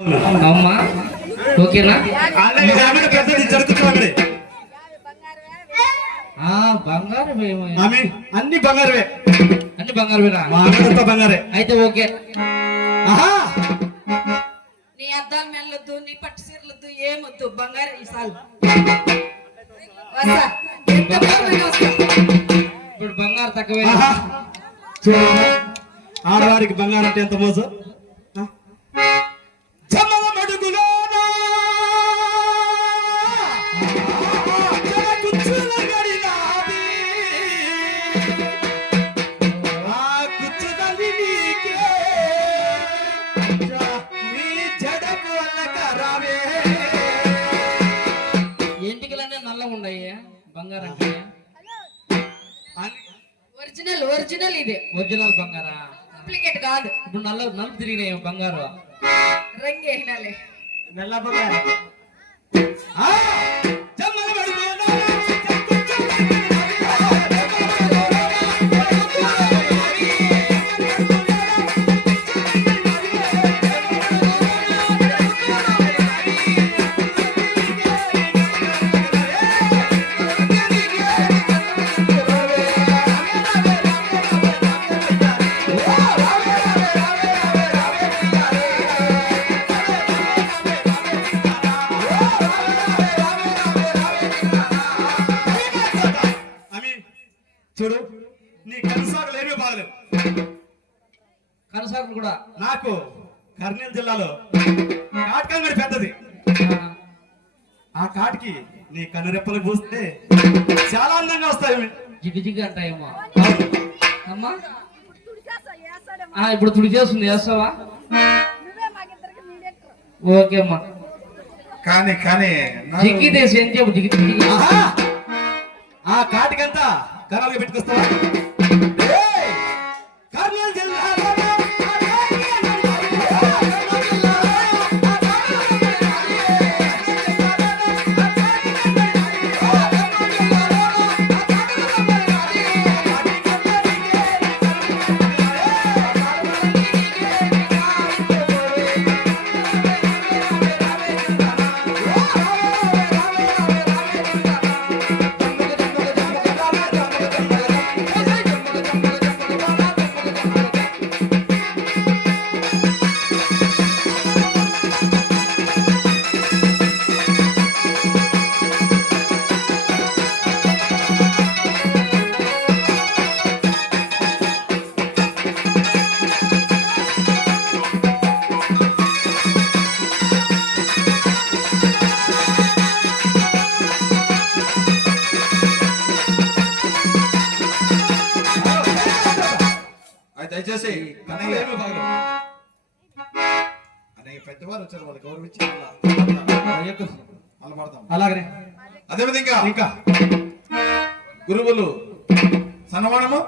అమ్మా ఓకేనా? బంగారం అన్ని బంగారమే, అన్ని బంగారమేనా? బంగారే అయితే ఓకే. నీ అద్దాలు మెల్లొద్దు, నీ పట్టు సీరలొద్దు, ఏమొద్దు, బంగారం ఈ సాలు. ఇప్పుడు బంగారు తక్కువే. ఆడవారికి బంగారం అంటే ఎంత మోసం. ఇంటికిలన్నీ నల్లగా ఉన్నాయి బంగారం అంటే. ఒరిజినల్ ఒరిజినల్ ఇది ఒరిజినల్ బంగారా? డూప్లికేట్ కాదు. ఇప్పుడు నలుపు తిరిగినాయి బంగారు. రంగు వేసినాలే నల్ల బంగారం. చూడు, నీ కనసాగులు ఏమీ బాగలేవు. కనసాగులు కూడా నాకు కర్నూలు జిల్లాలో కాటకంగడి పెద్దది. ఆ కాటికి నీ కనురెప్పలు పూస్తే చాలా అందంగా వస్తాయి. జిగి అంటాయేమో అమ్మా. ఇప్పుడు తుడి చేస్తుంది, చేస్తావా? ఓకే అమ్మా. కానీ కానీ జిగ్గి దేశం ఏం చెప్పు. జిగి ఆ కాటికంతా కర్నూలుగా పెట్టుకొస్తావా? కర్నూలు జిల్లాలో దయచేసి అన్నయ్య పెద్దవారు వచ్చారు, వాళ్ళు గౌరవించి అలాగనే. అదేవిధంగా ఇంకా గురువులు సన్మానము